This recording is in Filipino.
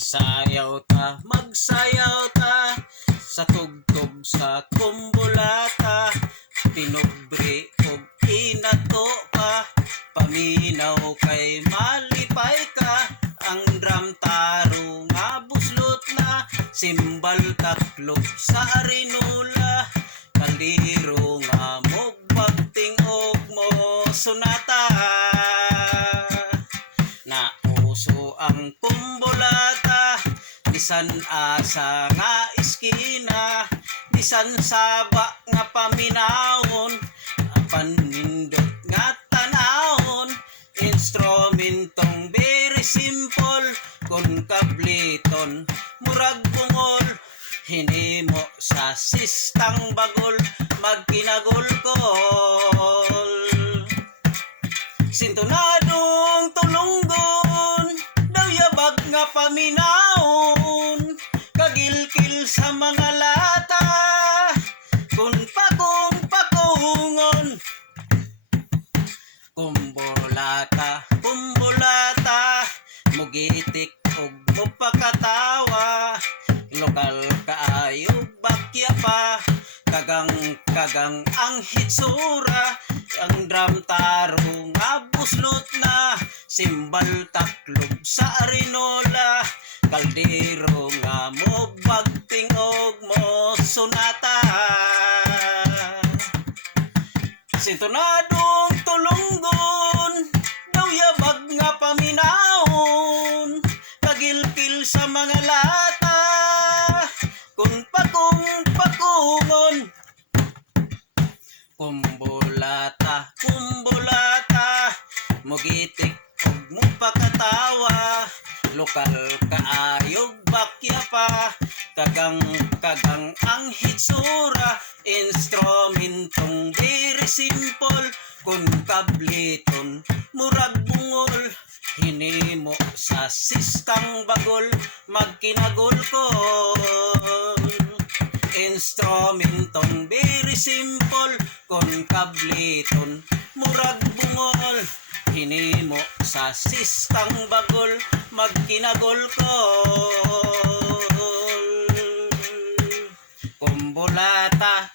magsayaw ta sa tugtog sa kumbulata, pinubre og inato pa, paminaw kay malipay ka, ang drum taro nga buslot na, simbal taklog sa arinula, kaldero nga mugbagting og mo sunata. Nauso ang kumbulata, bisan asa nga iskina, bisan saba nga paminawon, panindot nga tanawon, instrumentong very simple, kun kabliton murag bungol, hinimo sa sistang bagol, magkinagol-kol. Sintonadong tulunggon, daw yabag nga paminaon, kagilkil sa mga lata, kun pakungon. Kumbulata, kumbulata, mugitik og mupakatawa, lokal kaayog bakya pa, kagang ang hitsura, ang drum taro nga buslot na, simbal taklog sa arinola, kaldero nga mo bagting og mo sunata. Sintonadong tulunggon, daw yabag nga paminahon, kagilkil sa mga lata, kun pakungon. Kumbulata, kumbulata, mugitik ug mupakatawa, lokal kaayog bakya pa, kagang ang hitsura, instrumentong very simple, kun kabliton murag bungol, hinimo sa sistang bagol, magkinagol-kol. Instrumentong very simple, kun kabliton murag bungol, hinimo sa sistang bagol, magkinagol-kol. Kumbulata,